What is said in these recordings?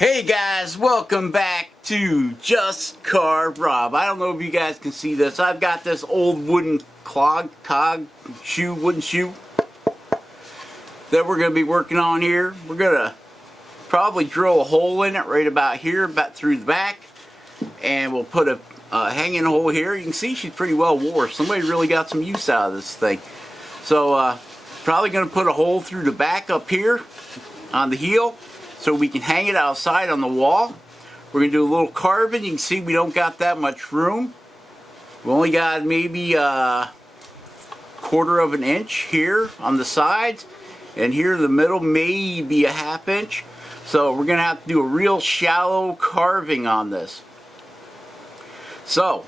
Hey guys, welcome back to Just Carve Rob. I don't know if you guys can see this. I've got this old wooden wooden shoe that we're going to be working on here. We're going to probably drill a hole in it right about here, about through the back. And we'll put a hanging hole here. You can see she's pretty well wore. Somebody really got some use out of this thing. So probably going to put a hole through the back up here on the heel, so we can hang it outside on the wall. We're going to do a little carving. You can see we don't got that much room. We only got maybe a quarter of an inch here on the sides, and here in the middle maybe a half inch. So we're going to have to do a real shallow carving on this. So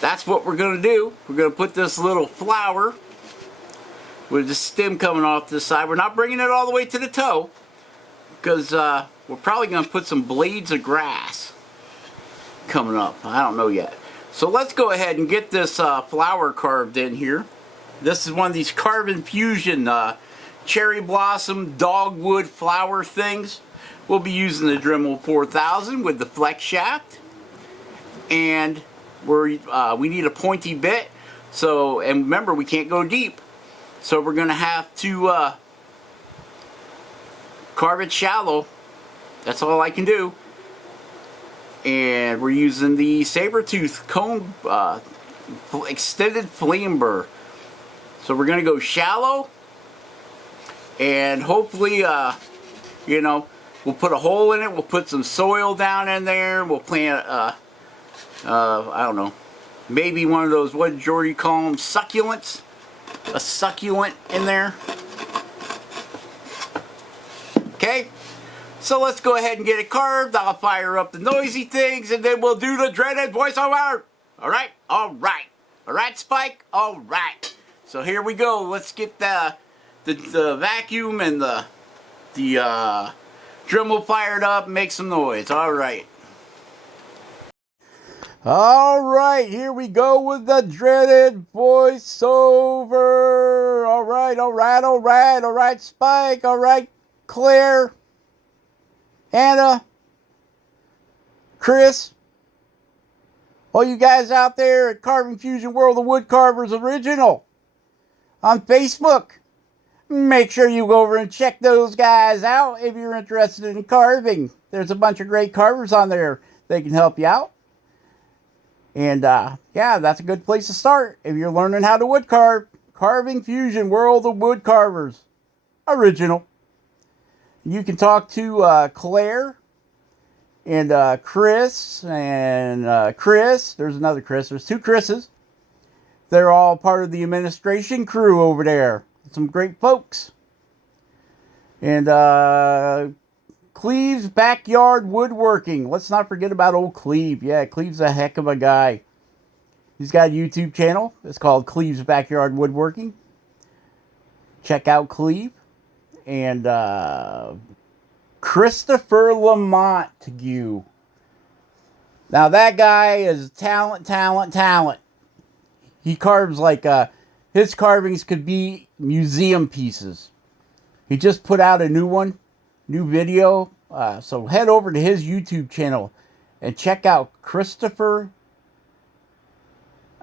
that's what we're going to do. We're going to put this little flower with the stem coming off this side. We're not bringing it all the way to the toe, because we're probably going to put some blades of grass coming up. I don't know yet. So let's go ahead and get this flower carved in here. This is one of these Carbon Fusion cherry blossom dogwood flower things. We'll be using the Dremel 4000 with the flex shaft. And we need a pointy bit. So, and remember, we can't go deep. So we're going to have to carve it shallow. That's all I can do. And we're using the Sabertooth cone extended flame burr. So we're going to go shallow, and hopefully you know, we'll put a hole in it. We'll put some soil down in there. We'll plant I don't know, maybe one of those, what did Jordy call them, succulents, a succulent in there. Okay, so let's go ahead and get it carved. I'll fire up the noisy things, and then we'll do the dreaded voiceover. Alright? Alright. Alright, Spike? Alright. So here we go. Let's get the vacuum and the Dremel fired up and make some noise. Alright. Alright, here we go with the dreaded voiceover. Alright, alright, alright, alright, Spike. Alright, Claire, Anna, Chris, all you guys out there at Carbon Fusion World of Woodcarvers Original on Facebook, make sure you go over and check those guys out if you're interested in carving. There's a bunch of great carvers on there. They can help you out. And yeah, that's a good place to start if you're learning how to wood carve. Carbon Fusion World of Woodcarvers Original. You can talk to Claire and Chris and Chris. There's another Chris. There's two Chris's. They're all part of the administration crew over there. Some great folks. And Cleve's Backyard Woodworking. Let's not forget about old Cleve. Yeah, Cleve's a heck of a guy. He's got a YouTube channel. It's called Cleve's Backyard Woodworking. Check out Cleve. And Christopher Lamontague. Now that guy is talent. He carves like, his carvings could be museum pieces. He just put out a new video. So head over to his YouTube channel and check out Christopher.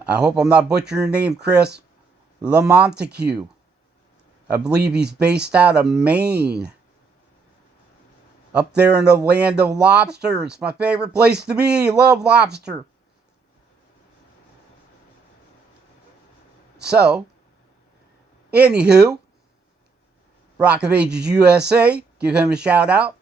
I hope I'm not butchering your name, Chris. Lamontague. I believe he's based out of Maine. Up there in the land of lobsters. My favorite place to be. Love lobster. So, anywho, Rock of Ages USA. Give him a shout out.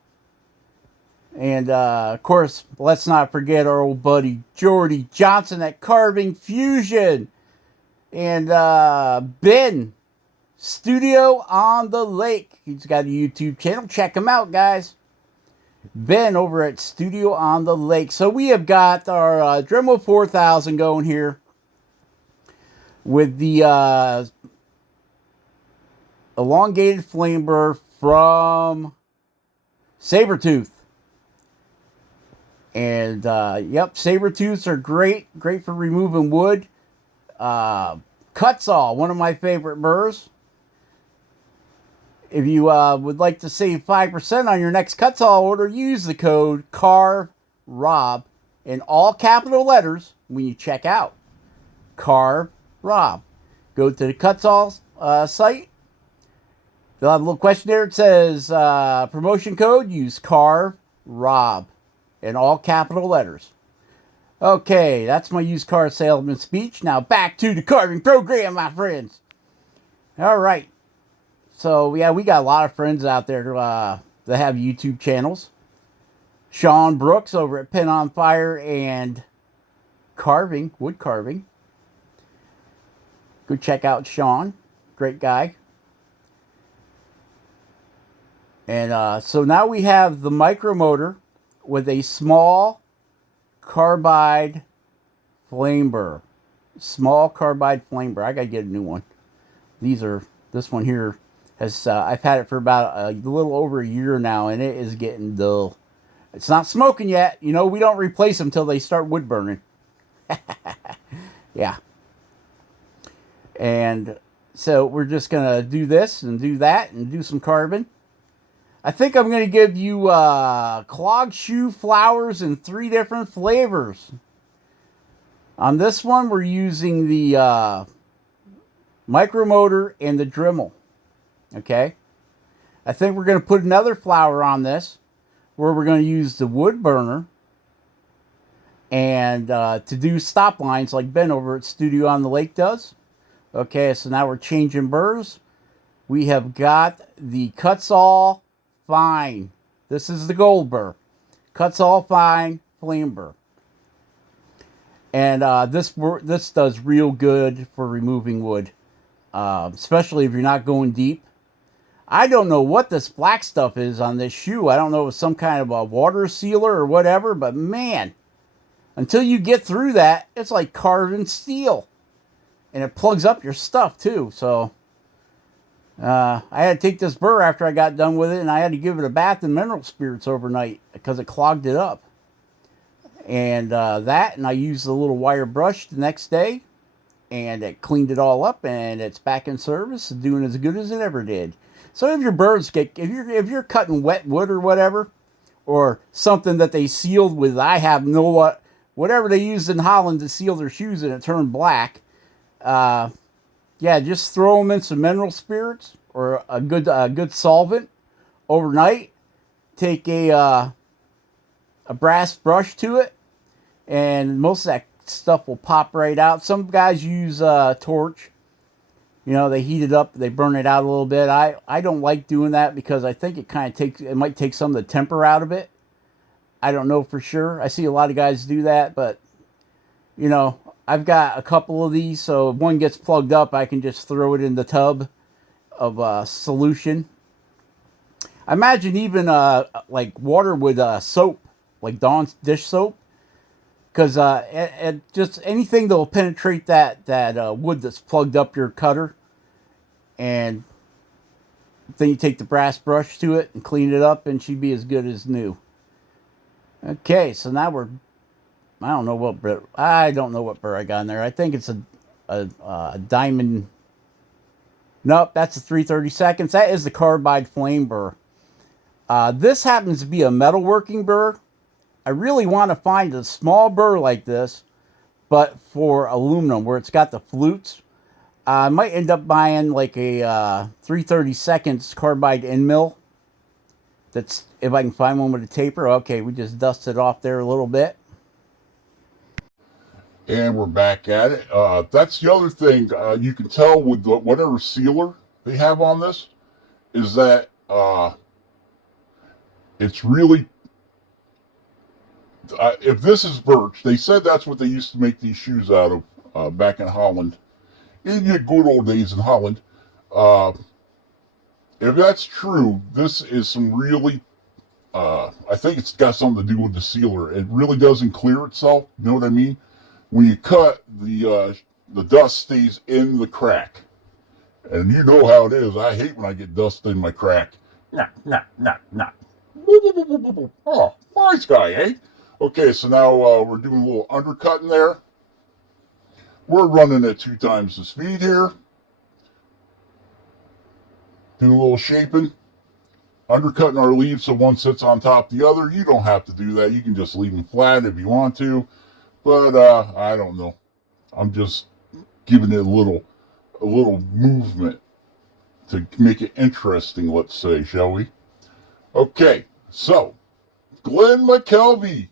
And, of course, let's not forget our old buddy Jordy Johnson at Carbon Fusion. And Ben, Studio on the Lake. He's got a YouTube channel. Check him out, guys. Ben over at Studio on the Lake. So we have got our Dremel 4000 going here with the elongated flame burr from Sabertooth. And, yep, Sabertooths are great for removing wood. Kutzall, one of my favorite burrs. If you would like to save 5% on your next Kutzall order, use the code CARVROB in all capital letters when you check out. CARVROB. Go to the Kutzall site. They'll have a little question there. It says promotion code, use CARVROB in all capital letters. Okay, that's my used car salesman speech. Now back to the carving program, my friends. All right. So, yeah, we got a lot of friends out there that have YouTube channels. Sean Brooks over at Pen on Fire and Carving, Wood Carving. Go check out Sean. Great guy. And so now we have the micromotor with a small carbide flame burr. Small carbide flame burr. I got to get a new one. This one here has, I've had it for about a little over a year now, and it is getting dull. It's not smoking yet. You know, we don't replace them until they start wood burning. Yeah. And so we're just going to do this and do that and do some carving. I think I'm going to give you clog shoe flowers in 3 different flavors. On this one, we're using the micromotor and the Dremel. Okay? I think we're going to put another flower on this where we're going to use the wood burner and to do stop lines like Ben over at Studio on the Lake does. Okay, so now we're changing burrs. We have got the Kutzall Fine. This is the gold burr. Kutzall Fine flame burr. And this does real good for removing wood, especially if you're not going deep. I don't know what this black stuff is on this shoe. I don't know if it's some kind of a water sealer or whatever, but man, until you get through that, it's like carving steel. And it plugs up your stuff too. So I had to take this burr after I got done with it, and I had to give it a bath in mineral spirits overnight because it clogged it up. And and I used a little wire brush the next day, and it cleaned it all up, and it's back in service, doing as good as it ever did. So if your birds if you're cutting wet wood or whatever, or something that they sealed with, whatever they used in Holland to seal their shoes and it turned black, yeah, just throw them in some mineral spirits or a good solvent overnight. Take a brass brush to it, and most of that stuff will pop right out. Some guys use a torch. You know, they heat it up, they burn it out a little bit. I don't like doing that because I think it might take some of the temper out of it. I don't know for sure. I see a lot of guys do that, but you know, I've got a couple of these, so if one gets plugged up, I can just throw it in the tub of solution. I imagine even like water with soap, like Dawn's dish soap, because just anything that will penetrate that wood that's plugged up your cutter, and then you take the brass brush to it and clean it up, and she'd be as good as new. Okay, so now I don't know what burr I got in there. I think it's a diamond. Nope, that's a 3/32. That is the carbide flame burr. This happens to be a metalworking burr. I really want to find a small burr like this, but for aluminum, where it's got the flutes. I might end up buying like a 3/32 carbide end mill. That's, if I can find one with a taper. Okay, we just dusted off there a little bit. And we're back at it. That's the other thing you can tell with whatever sealer they have on this, is that it's really, if this is birch, they said that's what they used to make these shoes out of back in Holland, in the good old days in Holland. If that's true, this is some really, I think it's got something to do with the sealer. It really doesn't clear itself, you know what I mean? When you cut, the dust stays in the crack. And you know how it is. I hate when I get dust in my crack. Nah. Oh, nice guy, eh? Okay, so now we're doing a little undercutting there. We're running at 2 times the speed here. do a little shaping, undercutting our leaves so one sits on top of the other. You don't have to do that. You can just leave them flat if you want to. But I don't know. I'm just giving it a little movement to make it interesting, let's say, shall we? Okay, so Glenn McKelvey,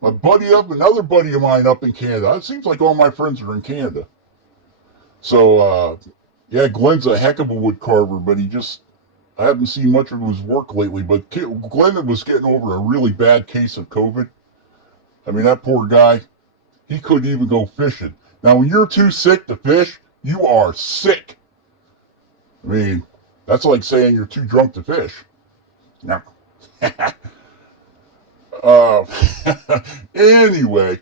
my buddy another buddy of mine up in Canada. It seems like all my friends are in Canada. So, yeah, Glenn's a heck of a wood carver, but I haven't seen much of his work lately. But Glenn was getting over a really bad case of COVID. I mean, that poor guy, he couldn't even go fishing. Now, when you're too sick to fish, you are sick. I mean, that's like saying you're too drunk to fish. No. Anyway,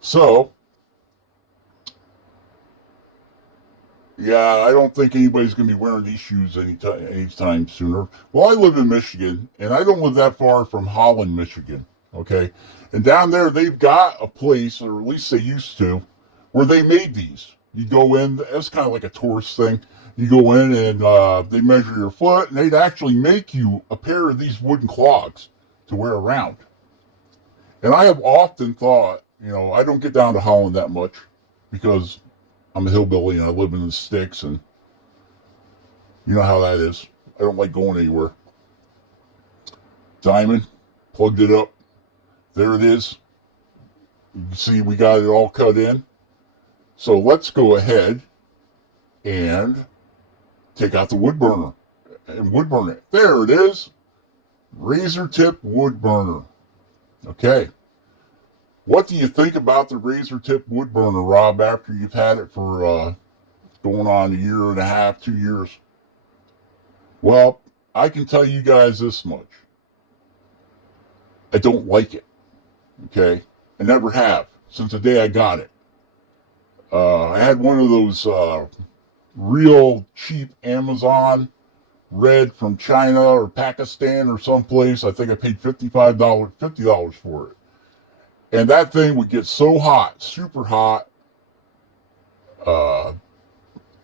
so, yeah, I don't think anybody's going to be wearing these shoes anytime sooner. Well, I live in Michigan, and I don't live that far from Holland, Michigan, okay? And down there, they've got a place, or at least they used to, where they made these. You go in, it's kind of like a tourist thing. You go in and they measure your foot, and they'd actually make you a pair of these wooden clogs to wear around. And I have often thought, I don't get down to Holland that much because I'm a hillbilly and I live in the sticks, and you know how that is. I don't like going anywhere. Diamond, plugged it up. There it is. You can see we got it all cut in. So let's go ahead and take out the wood burner and wood burn it. There it is. Razor tip wood burner. Okay. What do you think about the razor tip wood burner, Rob, after you've had it for going on a year and a half, 2 years? Well, I can tell you guys this much. I don't like it. Okay? I never have since the day I got it. I had one of those real cheap Amazon red from China or Pakistan or someplace. I think I paid $50 for it. And that thing would get so hot, super hot. And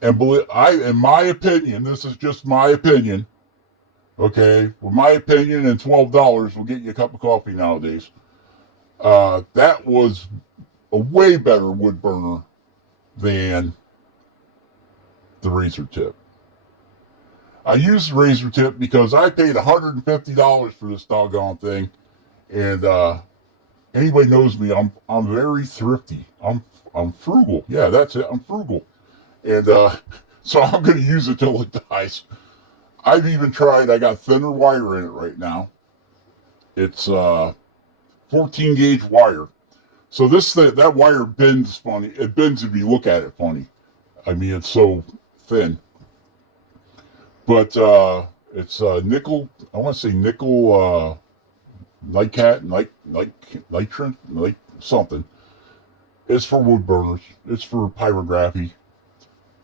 in my opinion, this is just my opinion. Okay, well, my opinion, and $12 will get you a cup of coffee nowadays. That was a way better wood burner than the razor tip. I use the razor tip because I paid $150 for this doggone thing, and anybody knows me, I'm very thrifty. I'm frugal. Yeah, that's it. I'm frugal, and so I'm going to use it till it dies. I've even tried. I got thinner wire in it right now. It's 14 gauge wire. So that wire bends funny. It bends if you look at it funny. I mean, it's so thin. But it's nickel. I want to say nickel nitrin, something. It's for wood burners. It's for pyrography,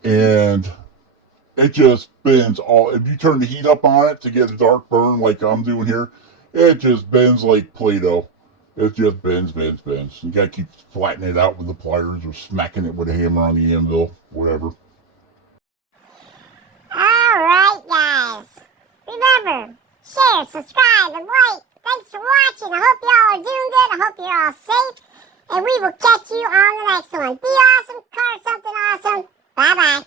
and it just bends all. If you turn the heat up on it to get a dark burn like I'm doing here, it just bends like Play-Doh. It just bends. You gotta keep flattening it out with the pliers or smacking it with a hammer on the anvil, whatever. Alright, guys. Remember, share, subscribe, and like. Thanks for watching. I hope y'all are doing good. I hope you're all safe. And we will catch you on the next one. Be awesome. Carve something awesome. Bye-bye.